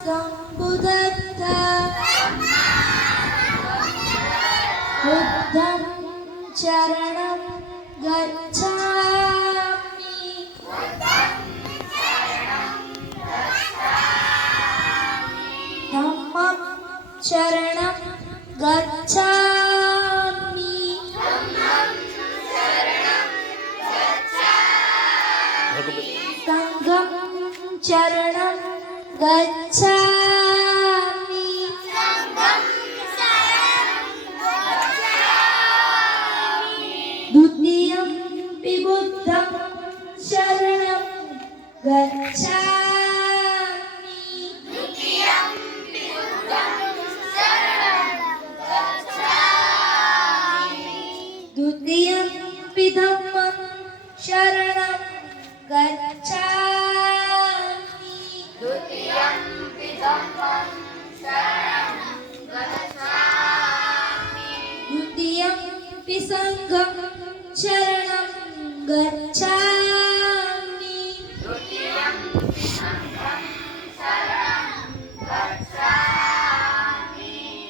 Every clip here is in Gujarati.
सम्बुद्धः बुद्धं शरणं गच्छामि धम्मं शरणं गच्छामि संघं शरणं गच्छामि द्वितीयं पि बुद्धं शरणं गच्छामि द्वितीयं पि धम्मं शरणं गच्छामि द्वितीयं पि संघं शरणं गच्छामि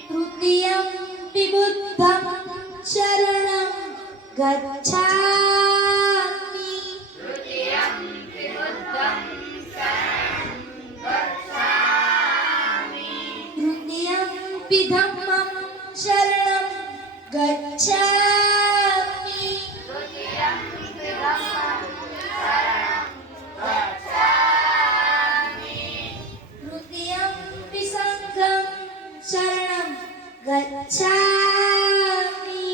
तृतीयं पि बुद्धं शरणं गच्छामि तृतीयं पि धम्मं शरणं गच्छामि तृतीयं पि संघं शरणं गच्छामि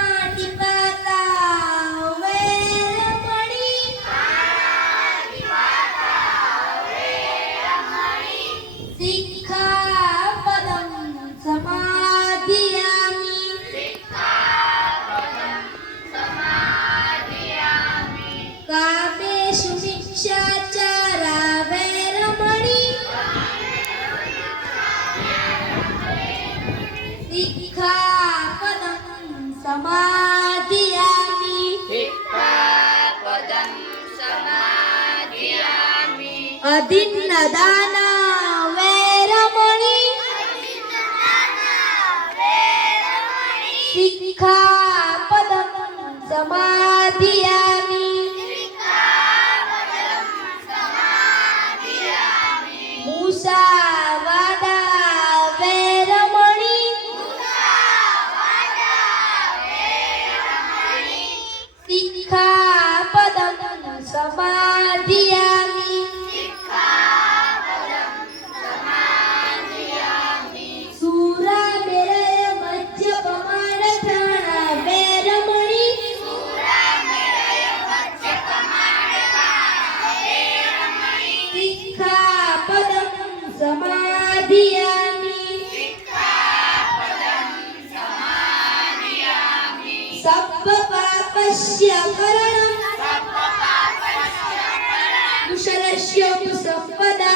पाणातिपाता वेरमणि सिक्खापदं समाधियामि कामेषु मिथ्याचारा वेरमणि सिक्खापदं समाधियामि अदिन्नदाना वेरमणि सिक्खापदं समाधियामि मुसावादा वेरमणि सिक्खापदं समाधियामि सूरामेरय मद्यपमानघ्राण वेरमणि सिक्खापदं समाधियामि सब्बपापस्य करणं कुशलस्य उपसम्पदा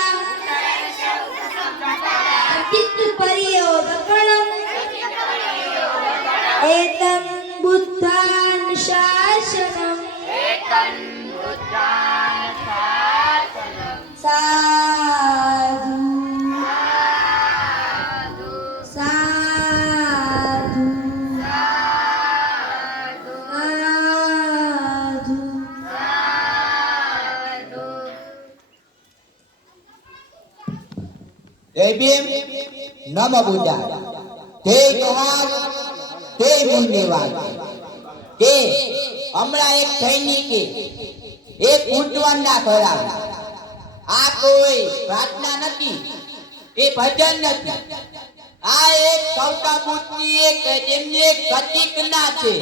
अतित्वपरियोगकणम् एतं बुद्धानुशासनं साधु साधु એબીએમ નમ બુદ્ધાય તે જહાજ તે મૂલ્યવાન કે હમણાં એક સૈનિકે એક ઊંટવાંડા કરાવ્યા. આ કોઈ પ્રાર્થના નથી, એ ભજન નથી. આ એક સૌતા બુદ્ધની એક તેમની એક પ્રતિજ્ઞા છે.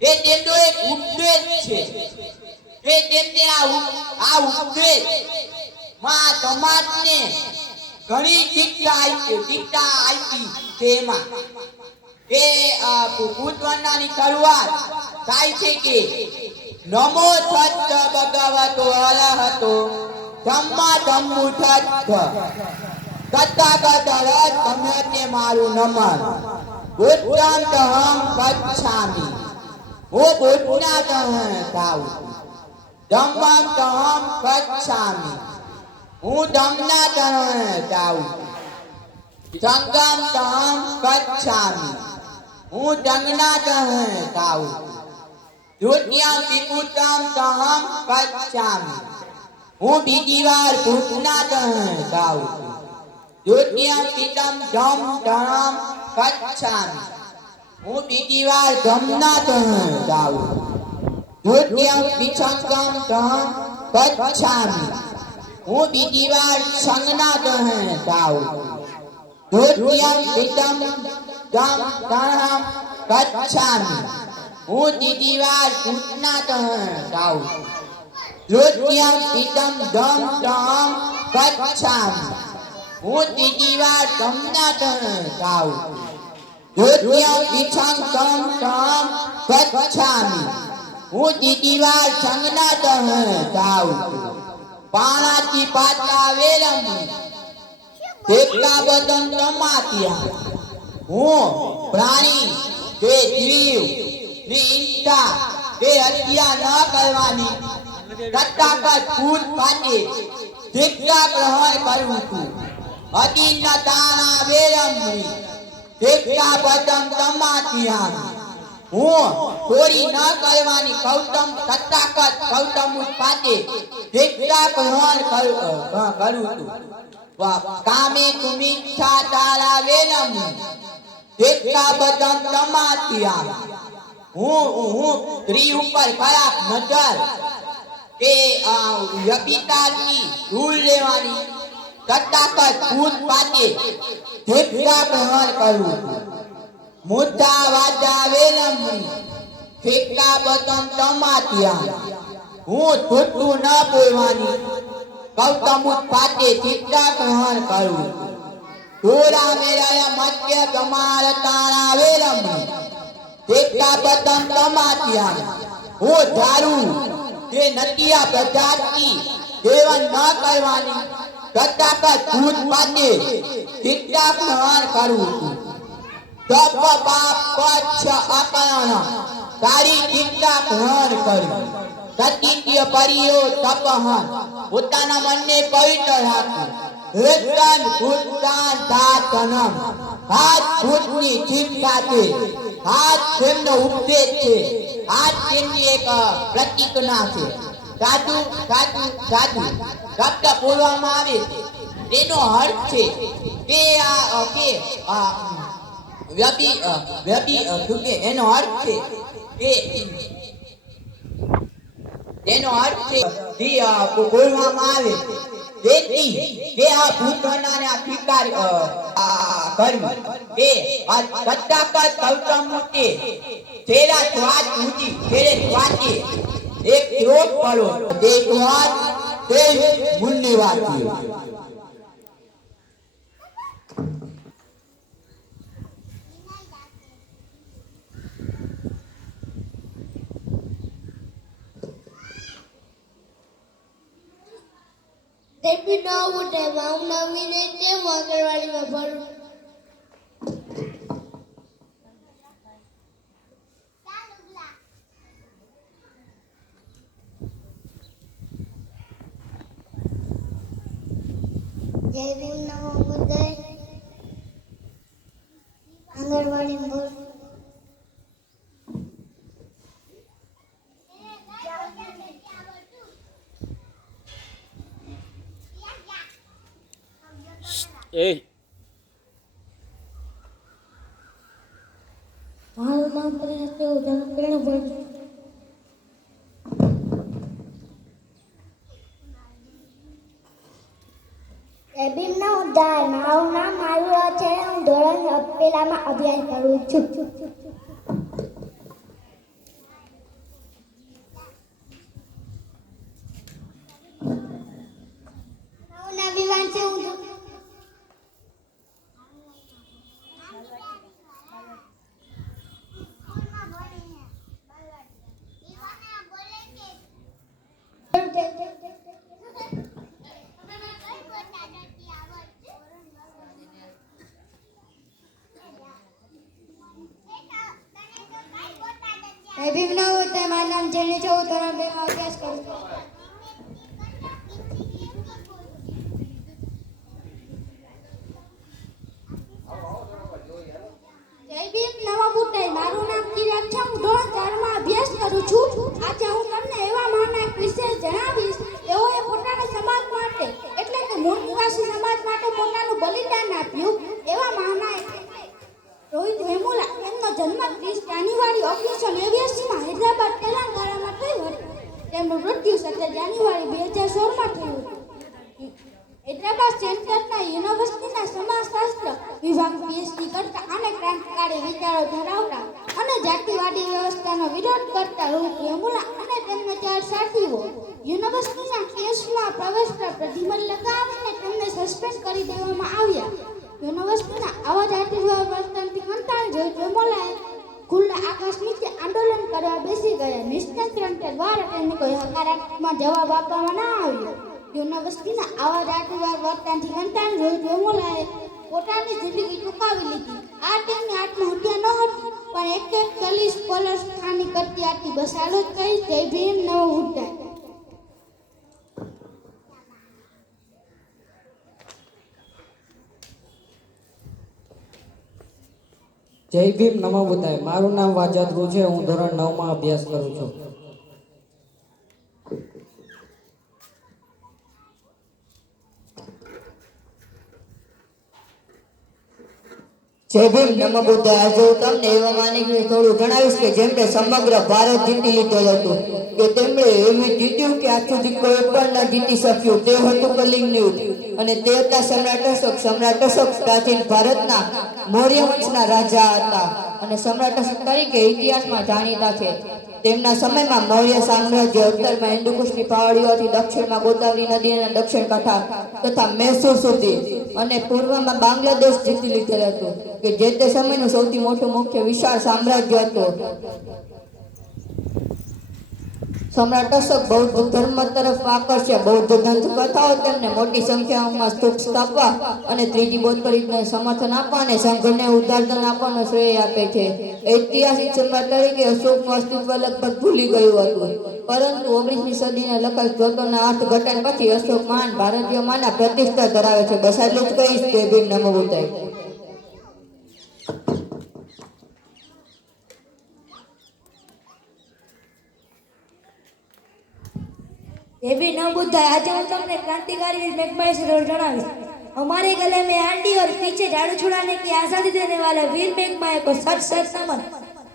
એ તેમનો એક ઉપદેશ છે. એ તેમને આ ઉપદેશ માં સમાજને ઘણી શિક્ષા આપી છે. એમાં એ ઊંટવાંડાની શરૂઆત થાય છે કે નમો સત્ય ભગવતો અરહતો ધમ્મા ધમ્મુઠ્ઠ તથાગત રસ ગમ્ય તે મારું નમન ઉત્તમ તહમ ગચ્છામિ. હું ભૂતના જાઉં છું. ધમ્મં તહં ગચ્છામિ. હું ધમ્મના જાઉં છું. સંઘં તહં ગચ્છામિ. હું સંઘના જાઉં છું. દ્વિતીયં વિભૂતં તહં ગચ્છામિ. હું બીજી વાર ભૂતના જાઉં છું. દ્વિતીયં પિતં ધમ ધમ ગચ્છામિ. હું બીજી વાર ધમના જાઉં છું. દ્વિતીયં વિસંગમ ધમ ગચ્છામિ. હું બીજી વાર સંગના જાઉં છું. દ્વિતીયં પિતં ધમ ધમ ગચ્છામિ. હું ત્રીજી વાર ભૂતના જાઉં છું. દ્વિતીયં પિતં ધમ ધમ ગચ્છામિ. હું ત્રીજી વાર ધમના જાઉં છું. દ્વિતીયં વિસંગમ ધમ ગચ્છામિ. હું ત્રીજી વાર સંગના જાઉં છું. પાણાથી પાતા વેરમણી એકાબદમ તમાત્યા. હું પ્રાણી કે જીવ ની ઈચ્છા કે હત્યા ન કરવાની તથાગત ભૂત પાતે શિક્ષા ગ્રહણ કરું છું. અદિન્ન દાના વેરમણી એકાબદમ તમાત્યા. હું ચોરી ન કરવાની ગૌતમ તથાગત ગૌતમ પાતે શિક્ષા ગ્રહણ કરું છું. કામે તુમિચ્છા તારા વેલમણી એકાબદમ તમાત્યા. હું સ્ત્રી ઉપર ખરાબ નજર કે વ્યભિચારની ધૂળ લેવાની તથાગત ભૂત પાતે શિક્ષા ગ્રહણ કરું છું. મુદ્દા વાજા વેલમણી એકાબદમ તમાત્યા. હું જૂઠું ન બોલવાની ગૌતમ પાતે શિક્ષા ગ્રહણ કરું છું. ધોરા મેરાયા મધ્ય ગમાર તારા વેરમણી એકાબદમ તમાત્યા. હું ધારું કે નતિયા પ્રજાતિ સેવન ન કરવાની તથાગત ભૂત પાતે શિક્ષા ગ્રહણ કરું છું. તપ પાપ પચ્છ અકરણ તારી શિક્ષા ગ્રહણ કરવી. સતિત્ય પરિયો તપહન પોતાના મનને પવિત્ર રાખવું. હૃદયન ભૂતદાન ધાતનમ હાથ ભૂતની શિક્ષા છે. હાથ તેમનો ઉપદેશ છે. હાથ તેમની એક પ્રતિજ્ઞા છે. સાધુ સાધુ સાધુ શબ્દ બોલવામાં આવે છે તેનો અર્થ છે કે એનો અર્થ છે કે તેનો અર્થ છે બોલવામાં આવે તેથી કે આ ભૂતગણના સ્વીકાર કરવું કે તથાગત ગૌતમ મૂર્તિ તેરા સ્વાદ ઊંચી તેરે સ્વાચે એક શ્લોક પડો તે સ્વાદ તે મુન્ની વાતી. Debbie no udah mau nangin aja mau kerwali baru. Debbie no udah angarwali baru. Malu mau pergi tuh jangan pernah boleh. Debbie no udah mau malu aja yang dorong lama abian kerucut. Mau nabi wanci untuk નામ જેને છે હું ધોરણ 2 માં અભ્યાસ કરું છું. જય ભીમ નવા બુટાઈ. મારું નામ ચિરાગ છે. હું ધોરણ 4 માં અભ્યાસ કરું છું. આજે હું તમને એવા મહાન એક વિશે જણાવીશ. તેઓએ પોતાના સમાજ માટે એટલે કે મૂળ નિવાસી સમાજ માટે પોતાનું બલિદાન આપ્યું. એવા મહાનાયક રોહિત વેમુલા. એમનો જન્મ 30 જાન્યુઆરી 1989 માં હૈદરાબાદ તેલંગાણામાં થયો હતો. તેમનું મૃત્યુ 17 જાન્યુઆરી 2016 માં થયું હતું. હૈદરાબાદ સેન્ટરના યુનિવર્સિટીના સમાજશાસ્ત્ર વિભાગ પીએચડી કરતા અને ક્રાંતિકારી વિચારો ધરાવતા અને જાતિવાદી વ્યવસ્થાનો વિરોધ કરતા રોહિત વેમુલા અને તેમના 4 સાથીઓ યુનિવર્સિટીના કેસમાં પ્રવેશતા પ્રતિબંધ લગાવીને તેમને સસ્પેન્ડ કરી દેવામાં આવ્યા. યુનિવર્સિટીના આવા જાતિવાદી વર્તનથી કંટાળી રોહિત વેમુલાએ ખુલ્લા આકાશ નીચે આંદોલન કરવા બેસી ગયા. નિષ્ણાત દ્વારા તેમને કોઈ હકારાત્મક જવાબ આપવામાં ન આવ્યો. યુનિવર્સિટીના આવા જાતિવાદ વર્તનથી કંટાળી રોહિત વેમુલાએ પોતાની જિંદગી ટૂંકાવી લીધી. આ તેમની આત્મહત્યા ન હતી, પણ એક દલિત સ્કોલર સ્થાનિક હતી હતી. બસ આટલું જ કહીશ. જય ભીમ નવો બુટાઈ. જય ભીમ નમો બુદ્ધાય. મારું નામ વાજા ધ્રુવ છે. હું ધોરણ 9 માં અભ્યાસ કરું છું. જય ભીમ નમો બુદ્ધાય. આજે હું તમને એવા માનવીને થોડું જણાવીશ કે જેમણે સમગ્ર ભારત જીતી લીધેલ હતું, કે તેમણે એવું જીત્યું કે આજ સુધી કોઈ પણ ન જીતી શક્યું. તે હતું કલિંગ યુદ્ધ, અને તે હતા સમ્રાટ અશોક. સમ્રાટ અશોક પ્રાચીન ભારતના મૌર્ય વંશના રાજા હતા અને સમ્રાટ અશોક તરીકે ઇતિહાસમાં જાણીતા છે. તેમના સમયમાં મૌર્ય સામ્રાજ્ય ઉત્તરમાં હિન્દુકુશની પહાડીઓથી દક્ષિણમાં ગોદાવરી નદીના દક્ષિણ કાંઠા તથા મૈસૂર સુધી અને પૂર્વમાં બાંગ્લાદેશ જીતી લીધેલ હતું, કે જે તે સમયનું સૌથી મોટું મુખ્ય વિશાળ સામ્રાજ્ય હતું. સમ્રાટ અશોક બૌદ્ધ ધર્મ તરફ આકર્ષ્યા. બૌદ્ધ ગ્રંથકથાઓ તેમને મોટી સંખ્યામાં સ્તૂપ સ્થાપવા અને ત્રીજી બૌદ્ધ પરિષદને સમર્થન આપવા અને સંઘને ઉદારદાન આપવાનો શ્રેય આપે છે. ઐતિહાસિક સમ્રાટ તરીકે અશોકનું અસ્તિત્વ લગભગ ભૂલી ગયું હતું, પરંતુ 19મી સદીના લખાયેલ સ્ત્રોતોના અર્થઘટન પછી અશોક મહાન ભારતીયોમાંના પ્રતિષ્ઠા ધરાવે છે. બસ આટલું જ કહીશ. જય ભીમ નમો બુદ્ધાય. देवी न बुद्धा। आज हम तुमने क्रांतिकारी मेघमाई से जनाविश। हमारे गले में आंटी और पीछे झाड़ू छुड़ाने की आजादी देने वाले वीर मेघमाई को सच सच नमन।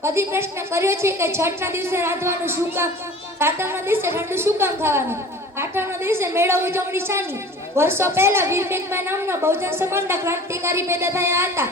कभी प्रश्न कर्यो छे के छठना दिवसे रांधवानुं शुं काम, सातमना दिवसे ठंडू शुं काम खावानुं, आठमना दिवसे मेळो उजवणी शानी। वर्षों पहला वीर मेघमाई नामना बहुजन समाजना क्रांतिकारी पैदा थया हता,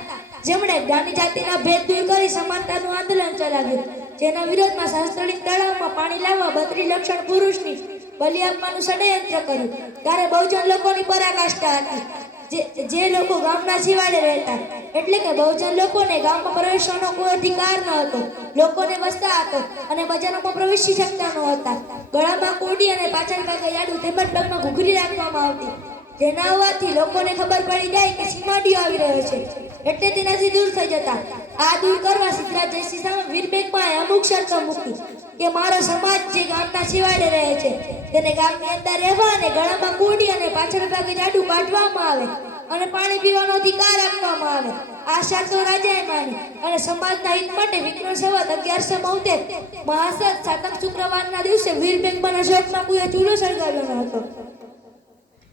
जेमणे ज्ञानी जातिना भेद दूर करी समानतानुं आंदोलन चलाव्युं, जेना विरोधमां शास्त्रीय तळावमां पाणी लाववा 32 लक्षण पुरुषनी बलि आपવાનું ષડયંત્ર કર્યું। ત્યારે બહુજન લોકોની પરાકાષ્ઠા હતી। જે લોકો ગામના છેવાડે રહેતા, એટલે કે બહુજન લોકોને ગામમાં પ્રવેશવાનો કોઈ અધિકાર ન હતો, લોકોને વસતા હતો અને બજારોમાં પ્રવેશી શકતા ન હતા। ગળામાં કોડી અને પાછળ ભાગે યાડું તેમજ પગમાં ઘૂઘરી રાખવામાં આવતી, જેના હોવાથી લોકોને ખબર પડી જાય કે સીમાડીઓ આવી રહ્યો છે, એટલે તેનાથી દૂર થઈ જતા। આ દૂર કરવા સિદ્ધરાજ જયસિંહ સામે વીર મેઘમાએ અમુક શરતો મૂકી કે મારો સમાજ જે ગામના છેવાડે રહે છે તેને ગામની અંદર રહેવા અને ગળામાં કોડી અને પાછળ ભાગે જાડું કાઢવામાં આવે અને પાણી પીવાનો અધિકાર આપવામાં આવે। આ શરતો રાજાએ માની અને સમાજના હિત માટે વિક્રમ સંવત 1172 મહાસદ સાતમ શુક્રવારના દિવસે વીર મેઘમાના શોકમાં કોઈએ ચૂલો સળગાવ્યો ન હતો।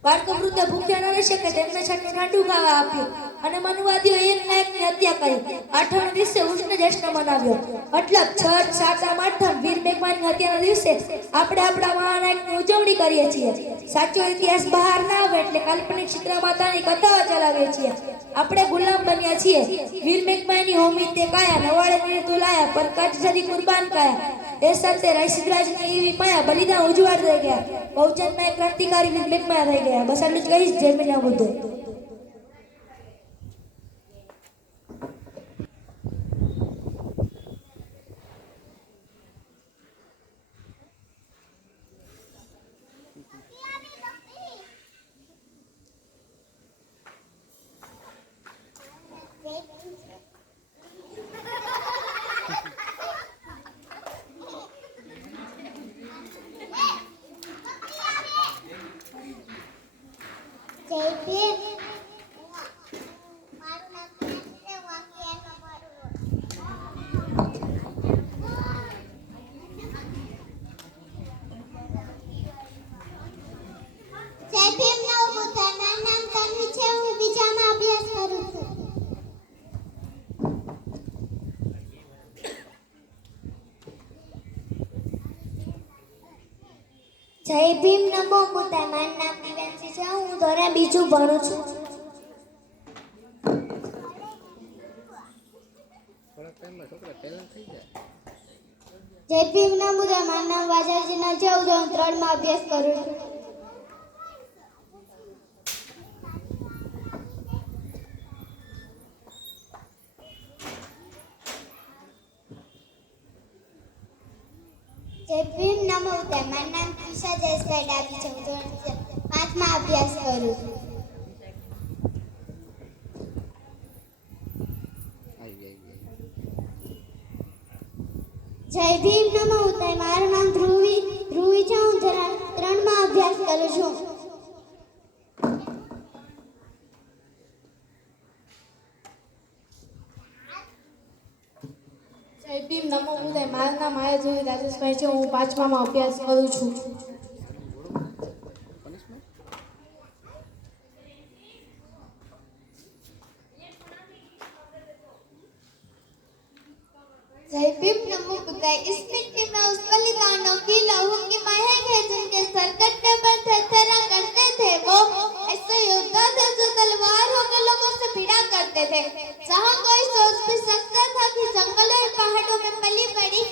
બાળકો વૃદ્ધ ભૂખ્યા ન રહી શકે તેમને છઠ્ઠું ઠંડુ ખાવા આપ્યું અને મનુવાદીઓ એક નાયકની હત્યા કરી। આઠમના દિવસે ઉષ્ણ જ્યેષ્ઠ મનાવ્યો। મતલબ છઠ, સાતમ, આઠમ વીર મેઘમાની હત્યાના દિવસે આપણે આપણા મહાનાયકની ઉજવણી કરીએ છીએ। સાચો ઇતિહાસ બહાર ના આવે એટલે કાલ્પનિક ચિત્ર માતાની કથાઓ ચલાવીએ છીએ। આપણે ગુલામ બન્યા છીએ। વીર મેઘમાની હોમી તે કાયા, નવાળે નિર્તુલ આયા પર કચ્છ સદી કુરબાન કાયા। એ સાથે રાયસિદ્ધરાજની એવી માયા બલિદાન ઉજવાડ થઈ ગયા। બહુજનમાં એક ક્રાંતિકારી વીર મેઘમાયા થઈ ગયા। બસ આટલું જ કહીશ। જય ભીમ નમો બુદ્ધાય। જય ભીમ નમો બુદ્ધાય. મારું નામ દિવ્યાંશી છે. હું ધોરણ બીજું ભણું છું. જય ભીમ નમો બુદ્ધાય. મારું નામ વાજાજી ના છે. હું ધોરણ 3 માં અભ્યાસ કરું છું. જય ભીમ નમો બુદ્ધાય. મારું નામ કિશા જયેશભાઈ ડાભી છે. હું ધોરણ 5 માં અભ્યાસ કરું છું. જય ભીમ નમો બુદ્ધાય. મારું નામ ધ્રુવી છે. હું ધોરણ 3 માં અભ્યાસ કરું છું. જય ભીમ નમો બુદ્ધાય. મારું નામ આયાજોઈ રાજેશભાઈ છે. હું 5મા માં અભ્યાસ કરું છું. जय भीम नमो बुद्धाय. इस मिट्टी में उस बलिदानों की लहू की महक है जिनके सर कटने पर थरथरा करते थे. वो ऐसे योद्धा थे जो तलवारों के लोगों से भिड़ा करते थे. जहाँ कोई सोच भी सकता था कि जंगल और पहाड़ों में पली बड़ी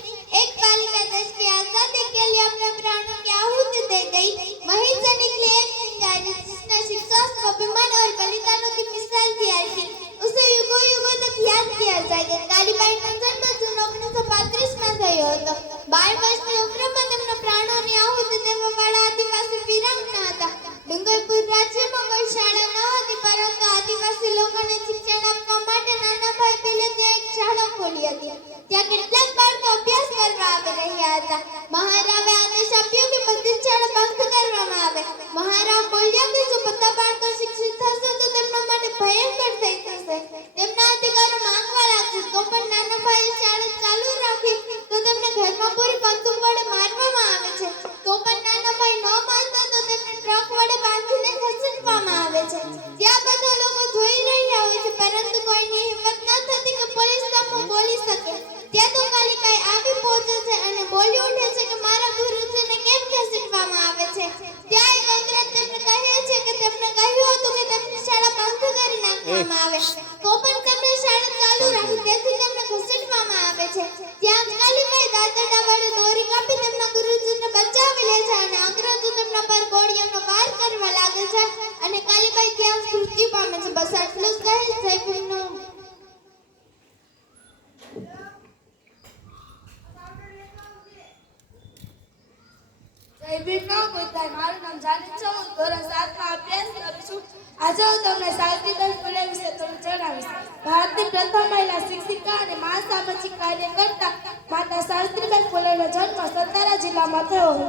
एक बालिका देश की आजादी के लिए अपने प्राणों की आहुति दे गई. वहीं से निकली एक चिंगारी जिसने शिक्षा, स्वाभिमान और बलिदानों की मिसाल दिखाई थी. उसे युगों युगों तक याद किया जाएगा. तालिबान जन्म जून 1935 માં થયો હતો. 12 વર્ષની ઉંમરમાં તેમના પ્રાણોની આહુતિ દેવા વાળા આદિવાસી વીરાંગના હતા. ડુંગરપુર રાજ્યમાં કોઈ શાળા ન હતી, પરંતુ આદિવાસી લોકોને શિક્ષણ આપવા માટે નાના ભાઈ પેલે ત્યાં એક શાળા ખોલી હતી. ત્યાં કેટલાક બાળકો અભ્યાસ કરવા આવી રહ્યા હતા. મહારાવે આદેશ આપ્યો કે બધી જ શાળા બંધ કરવામાં આવે. મહારાવ બોલ્યા કે જો બધા બાળકો શિક્ષિત થશે તો તેમના માટે ભયંકર થઈ જશે. તેમના અધિકારો માંગવા લાગશે. તો પણ નાના ભાઈએ શાળા ચાલુ રાખી તો તેમને ઘરમાં પૂરી બંદૂક વડે મારવામાં આવે છે. તો પણ નાના ભાઈ ન માનતા તો તેમને ટ્રક વડે બાંધીને ખસેડવામાં આવે છે. ત્યાં બધા લોકો જોઈ રહ્યા હોય છે, પરંતુ કોઈની હિંમત ન થતી કે પોલીસ સામે બોલી શકે. ત્યાં તો કાલિકાઈ આવી પહોંચે છે અને બોલી ઉઠે છે કે મારા ગુરુજીને કેમ ખસેડવામાં આવે છે. ત્યાં એક અંગ્રેજ તેમને કહે છે કે તેમને કહ્યું હતું કે તેમની શાળા બંધ કરી નાખવામાં આવે. તો પણ તેમણે શાળા ચાલુ રાખી, તેથી તેમને ખસેડવામાં આવે છે. ત્યાં કાલિકાઈ દાંતરડા વડે દોરી કાપી તેમના ગુરુજીને બચાવી લે છે અને અંગ્રેજો તેમના પર ગોળીઓનો વાર કરવા લાગે છે અને કાલિકાઈ ત્યાં જ મૃત્યુ પામે છે. બસ આટલું જ કહીશ. જય ભીમનું જય ભીમ નમો બુદ્ધાય. મારું નામ જાનવી છે. હું ધોરણ 7 માં અભ્યાસ કરું છું. આજે હું તમને સાવિત્રીબાઈ ફૂલે વિશે થોડું જણાવીશ. ભારતની પ્રથમ મહિલા શિક્ષિકા અને મહાસામાજિક કાર્યકર્તા માતા સાવિત્રીબાઈ ફૂલેનો જન્મ સતારા જિલ્લામાં થયો હતો.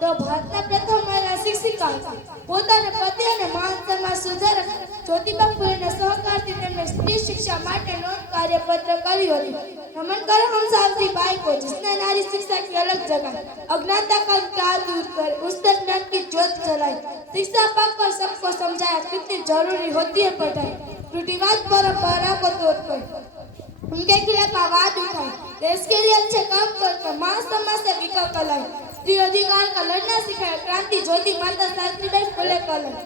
તો ભારતના પ્રથમ મહિલા શિક્ષિકા હતા. પોતાના પતિ અને મહાન સમાજ સુધારક જ્યોતિબા ફૂલેના સહકારથી તેમણે સ્ત્રી શિક્ષા માટે નોંધ કાર્યપત્ર કર્યું હતું. नमन करो हम सावित्री बाई को जिसने नारी शिक्षा की अलग जगह अज्ञानता का अंधकार दूर कर उस तक ज्ञान की ज्योत जलाई. शिक्षा पाकर सबको समझाया कितनी जरूरी होती है पढ़ाई. रूढ़िवाद परंपरा को तोड़कर उनके खिलाफ आवाज उठाई. देश के लिए अच्छे काम करके मां समाज से विकल्प लाई. स्त्री अधिकार का लड़ना सिखाया. क्रांति ज्योति माता सावित्रीबाई फूले कलम.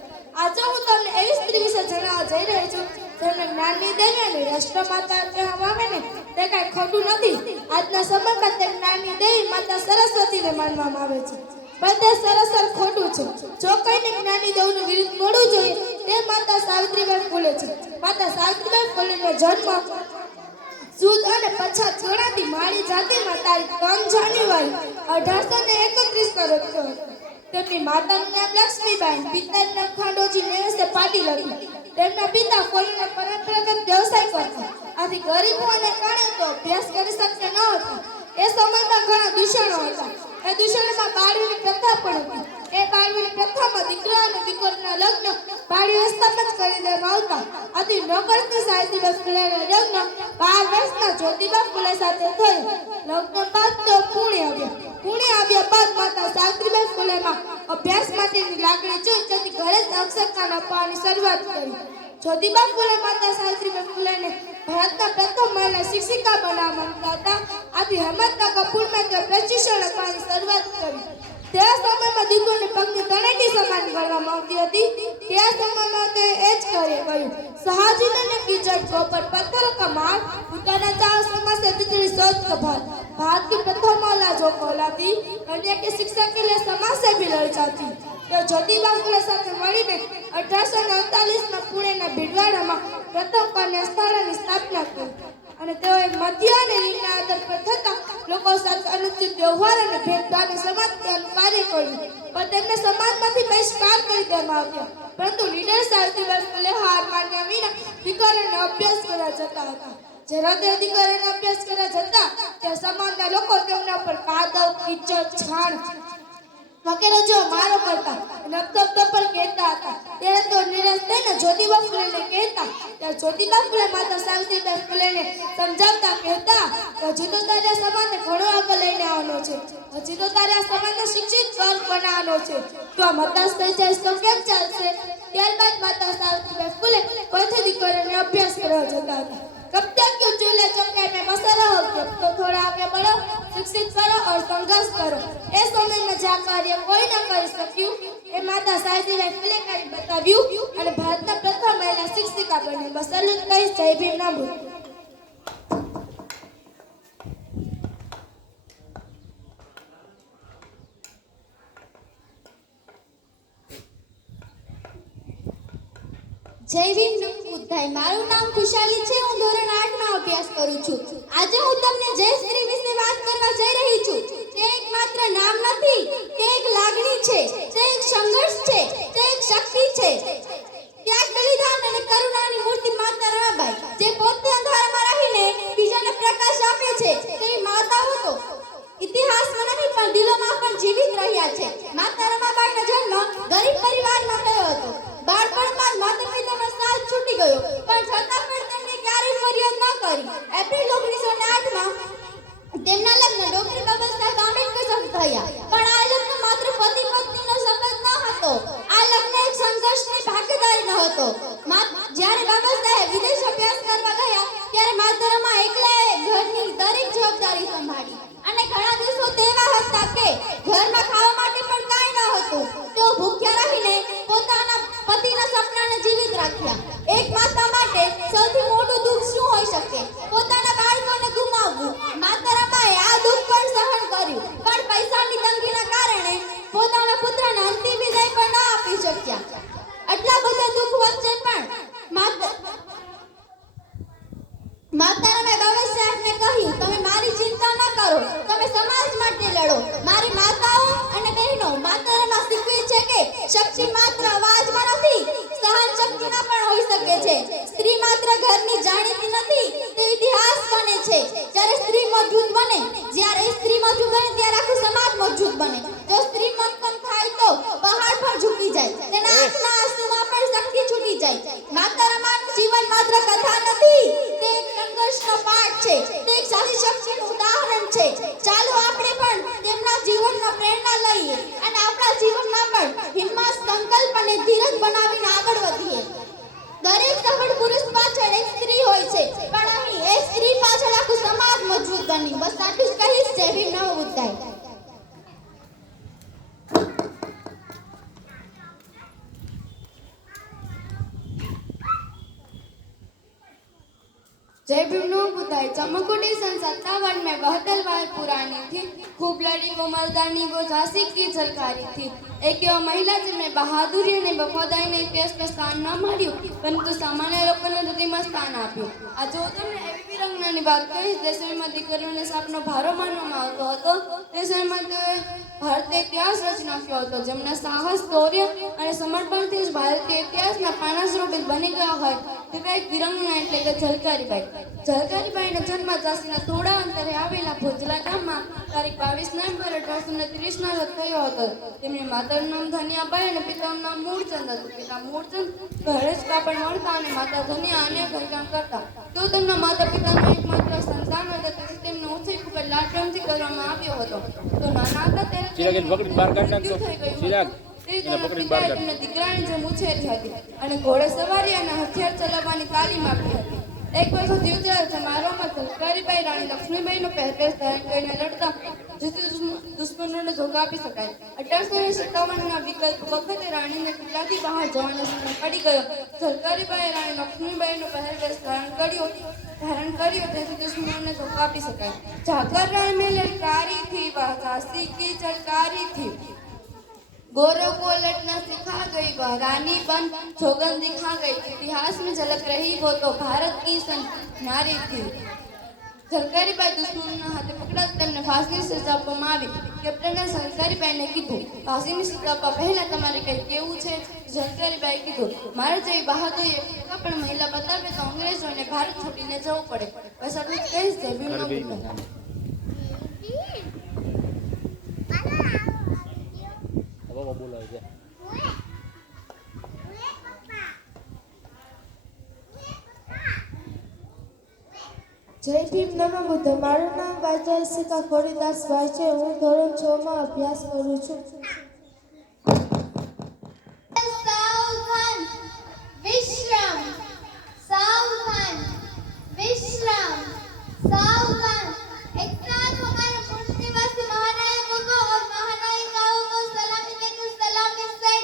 આજે હું તમને એવી સ્ત્રી વિશે જણાવવા જઈ રહી છું જેમને જ્ઞાનની દેવી અને રાષ્ટ્રમાતા કહેવામાં આવે ને તે કાંઈ ખોટું નથી. આજના સમયમાં તે જ્ઞાનની દેવી માતા સરસ્વતીને માનવામાં આવે છે, પણ તે સરાસર ખોટું છે. જો કોઈને જ્ઞાનની દેવીનું વિરુદ્ધ બોલવું જોઈએ તે માતા સાવિત્રીબાઈ ફૂલે છે. માતા સાવિત્રીબાઈ ફૂલેનો જન્મ શુદ્ધ અને પછાત ગણાતી માળી જાતિમાં તારીખ 3 જાન્યુઆરી 1831 થયો હતો. તેમની માતાનું નામ લક્ષ્મીબાઈ, પિતાનું નામ ખાંડોજી નેવસે પાટીલ હતું. તેમના પિતા ફોલીનો પરંપરાગત વ્યવસાય કરતા. આથી ગરીબોને કારણે તો અભ્યાસ કરી શકતા ન હતા. એ સમયમાં ઘણા દૂષણો હતા. એ દૂષણોમાં બાળવીની પ્રથા પણ હતી. એ બાળવીની પ્રથામાં દીકરા અને દીકરીના લગ્ન બાળ વ્યવસ્થામાં જ કરી દેવામાં આવતા. આથી નગરની સાવિત્રીબાઈ ફૂલેના લગ્ન 12 વર્ષના જ્યોતિબા ફૂલે સાથે થયું. લગ્ન બાદ તો પુણે આવ્યા બાદ માતા સાવિત્રીબાઈ ફૂલેમાં અભ્યાસ માટેની લાગણી જોઈ તેથી ઘરે જ અક્ષરકાન અપાવવાની શરૂઆત કરી. જ્યોતિબા ફૂલે માતા સાવિત્રીબાઈ ફૂલેને ભારતના પ્રથમ મહિલા શિક્ષિકા બનાવવા માંગતા હતા. આથી હિંમતનગર પુણેમાં પ્રશિક્ષણ આપવાની શરૂઆત કરી. તે સમયમાં દીકરીને પગની તળેટી સમાન કરવામાં આવતી હતી. તે સમયમાં તે એ જ કર્યું. સહાજીને कीचड़ को पर पत्थर का मार उतारा था समाज से दिखरी सोच का भारत की प्रथम महिला जो कहलाती कन्या की शिक्षा के लिए समाज से भी लड़ जाती. तो ज्योतिबा फुले સાથે મળીને 1848માં પુણેના ભીડવાડામાં પ્રથમ કન્યા શાળાની સ્થાપના કરી અને તેઓએ મધ્ય અને નિમ્ન આધાર પર થતા લોકો સાથે અનુચિત વ્યવહાર અને ભેદભાવને સમાપ્તિનું કાર્ય કર્યું. પણ તેમને સમાજમાંથી બહિષ્કાર કરી દેવામાં આવ્યા. પરંતુ લીડર સાવિત્રીબાઈ ફુલે હાર માન્યા વિના દીકરીઓને અભ્યાસ કરવા જતા હતા. જ્યારે તે દીકરીઓને અભ્યાસ કરવા જતા ત્યાં સમાજના લોકો તેમના પર કાદવ, કીચડ, છાણ વગેરે જો મારો કરતા નબતો પર કહેતા હતા. ત્યારે તો નિરાશ થઈને જ્યોતિબા ફુલેને કહેતા. ત્યારે જ્યોતિબા ફુલે માતા સાવિત્રીબાઈ ફુલેને સમજાવતા કહેતા કે હજી તો તારે સમાજને ઘણો આગળ લઈને આવવાનો છે. હજી તો તારે આ સમાજને શિક્ષિત વર્ગ બનાવવાનો છે. તો આ હતાશ થઈ જાય તો કેમ ચાલશે? ત્યારબાદ માતા સાવિત્રીબાઈ ફુલે ફરીથી દીકરીઓને અભ્યાસ કરવા જતા હતા. कब तक क्यों चूल्हे चौके में बसे रहोगे? तो थोड़ा आगे बढ़ो, शिक्षित करो और संघर्ष करो. ए समय में जा कार्य कोई न કરી શક્યું એ માતા સાવિત્રીબાઈ ફુલે કરી બતાવ્યું અને ભારતના પ્રથમ મહિલા શિક્ષિકા બની. બસ એટલું જ કહીશ. જય ભીમ ના ભૂલ. જય ભીમ નમઃ. મારું નામ ખુશાલી છે. હું ધોરણ 8 માં અભ્યાસ કરું છું. આજે હું તમને જય શ્રી વિશે વાત કરવા જઈ રહી છું. તે એક માત્ર નામ નથી, તે એક લાગણી છે, તે એક સંઘર્ષ છે, તે એક શક્તિ છે. ત્યાગ, બલિદાન અને કરુણાની મૂર્તિ માતા રમાબાઈ, જે પોતે અંધારામાં રહીને બીજાને પ્રકાશ આપે છે. તે માતાઓ તો ઇતિહાસમાં નહીં પણ દિલોમાં પણ જીવિત રહ્યા છે. માતા રમાબાઈનો જન્મ ગરીબ પરિવારમાં થયો હતો. બાળપણમાં માતા પિતાનો સાથ છૂટી ગયો, પણ છતાં પણ તેમને ક્યારેય ફરિયાદ ન કરી. એપ્રિલ 1908માં તેમના લગ્ન ડોક્ટર બાબા સાહેબ આંબેડકર સાથે થયા. પણ આ લગ્ન માત્ર પતિ પત્નીનો સંબંધ ન હતો. આ લગ્ન એક સંઘર્ષની ભાગીદારીનો હતો. જ્યારે બાબા સાહેબ વિદેશ અભ્યાસ કરવા ગયા ત્યારે માતા રમા એકલાએ ઘરની દરેક જવાબદારી સંભાળી. અને ઘણા દિવસો તેવા હતા કે ઘરમાં ખાવા માટે પણ કાંઈ ન હતું. તેઓ ભૂખ્યા રહીને પોતાના પતિના સપનાને જીવિત રાખ્યા. એક માતા માટે સૌથી મોટું દુઃખ શું હોઈ શકે? પોતાના બાળકોને ગુમાવવું. માતા રમાએ આ દુઃખ પણ સહન કર્યું, પણ પૈસાની તંગીના કારણે પોતાના પુત્રને અંતિમ વિદાય પણ ન આપી શક્યા. આટલા બધા દુઃખ વચ્ચે પણ માતા રમાએ બાબા સાહેબને કહ્યું, તમે મારી ચિંતા ન કરો, તમે સમાજ માટે લડો. મારી માતાઓ અને બહેનો, માતા રમા શીખવે છે કે શક્તિ માત્ર અવાજમાં નથી, સહન શક્તિમાં પણ હોઈ શકે છે. સ્ત્રી માત્ર ઘરની જાણીતી નથી, તે ઇતિહાસ બને છે. જ્યારે સ્ત્રી મજબૂત બને ત્યારે આખો સમાજ મજબૂત બને. જો સ્ત્રી મક્કમ થાય તો પહાડ પર ઝૂકી જાય, તેના આંખના આંસુમાં પણ શક્તિ છૂટી જાય. માતા રમાનું જીવન માત્ર કથા નથી, તે એક સંઘર્ષનો પાઠ છે, તે એક સાચી શક્તિનું ઉદાહરણ છે. ચાલો આપણે પણ તેમના જીવનમાં પ્રેરણા લઈએ અને આપણા જીવનમાં પણ હિંમત, સંકલ્પ અને ધીરજ બનાવીને આગળ વધીએ. દરેક સફળ પુરુષ પાછળ એક સ્ત્રી હોય છે, પણ અહીં એક સ્ત્રી પાછળ આખું સમાજ મજબૂત બની. બસ આટલું જ કહીશ. જય ભીમ નમો બુદ્ધાય. जय भीम नमो बुद्धाय. चमकुटी सन 57 में 72 बार पुरानी थी. खूब लड़ी वो मर्दानी, वो झांसी की झलकारी थी. एक एवं महिला जिनमें बहादुरी અને વફાદારીને ઇતિહાસમાં સ્થાન ન મળ્યું, પરંતુ સામાન્ય લોકોના હૃદયમાં સ્થાન આપ્યું. આજે હું તમને એવી વિરંગનાની વાત કહીશ જે સમયમાં દીકરીઓને સાપનો ભારો માનવામાં આવતો હતો. તે સમયમાં તેઓએ ભારતીય ઇતિહાસ રચી નાખ્યો હતો, જેમના સાહસ, શૌર્ય અને સમર્પણથી જ ભારતીય ઇતિહાસના પાના સ્વરૂપે બની ગયા હોય તેવા એક વિરંગના એટલે કે ઝલકારીબાઈ. ઝલકારીબાઈનો જન્મ ઝાંસીના થોડા અંતરે આવેલા ભોજલા ગામમાં તારીખ 22 નવેમ્બર 1830ના રોજ થયો હતો. તેમની માતાનું નામ ધનિયાબાઈ અને પિતાનું નામ મૂળચંદ હતું. પિતા મૂળચંદ ઘરે જ કાપડ વણતા અને માતા ધનિયા અન્ય ઘરકામ કરતા. તેઓ તેમના માતા પિતાનું એકમાત્ર સંતાન હતા, તેથી તેમનો ઉછેર ખૂબ જ લાડપ્રેમથી કરવામાં આવ્યો હતો. તો નાના હતા ત્યારે દીકરાની જેમ ઉછેરી હતી અને ઘોડે સવારી અને હથિયાર ચલાવવાની તાલીમ આપી હતી. એક વખત યુદ્ધ સમારોહમાં ઝલકારીબાઈ રાણી લક્ષ્મીબાઈનો પહેરવેશ ધારણ કરીને લડતા જેથી દુશ્મનોને ધોકા આપી શકાય. 1857ના વિકલ્પ વખતે રાણીને કિલ્લાથી બહાર જવાનો સમય પડી ગયો. ઝલકારીબાઈએ રાણી લક્ષ્મીબાઈનો પહેરવેશ ધારણ કર્યો તેથી દુશ્મનોને ધોકા આપી શકાય. જાગર રણ में ललकारी थी वह झांसी की चलकारी थी. गोरों को लड़ना सिखा गई वह रानी बन जोगन दिखा गई. इतिहास में झलक रही वो तो भारत की सन नारी थी. ઝલકારીબાઈ દુશ્મનોના હાથે પકડાતા તેમને ફાંસીની સજા આપવામાં આવી. કેપ્ટને ઝલકારીબાઈને કીધું, ફાંસીની સજા આપવા પહેલા તમારે કંઈ કેવું છે? ઝલકારીબાઈએ કીધું, મારે જેવી બહાદુરી એક પણ મહિલા બતાવે તો અંગ્રેજોને ભારત છોડીને જવું પડે. બસ આટલું જ કહીશ. જય ભીમ નો ભૂલો. જય ભીમ નમો બુદ્ધ. મારું નામ વાજસિકા ખોડીદાસભાઈ છે. હું ધોરણ 6 માં અભ્યાસ કરું છું. સાવધાન વિશ્રામ, सावधान विश्राम, सावधान. एक साथ हमारे पुण्यवासी महानायकों को और महानायिकाओं को सलामी देकर सलामी से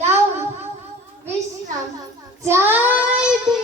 डाउन विश्राम. जय भीम.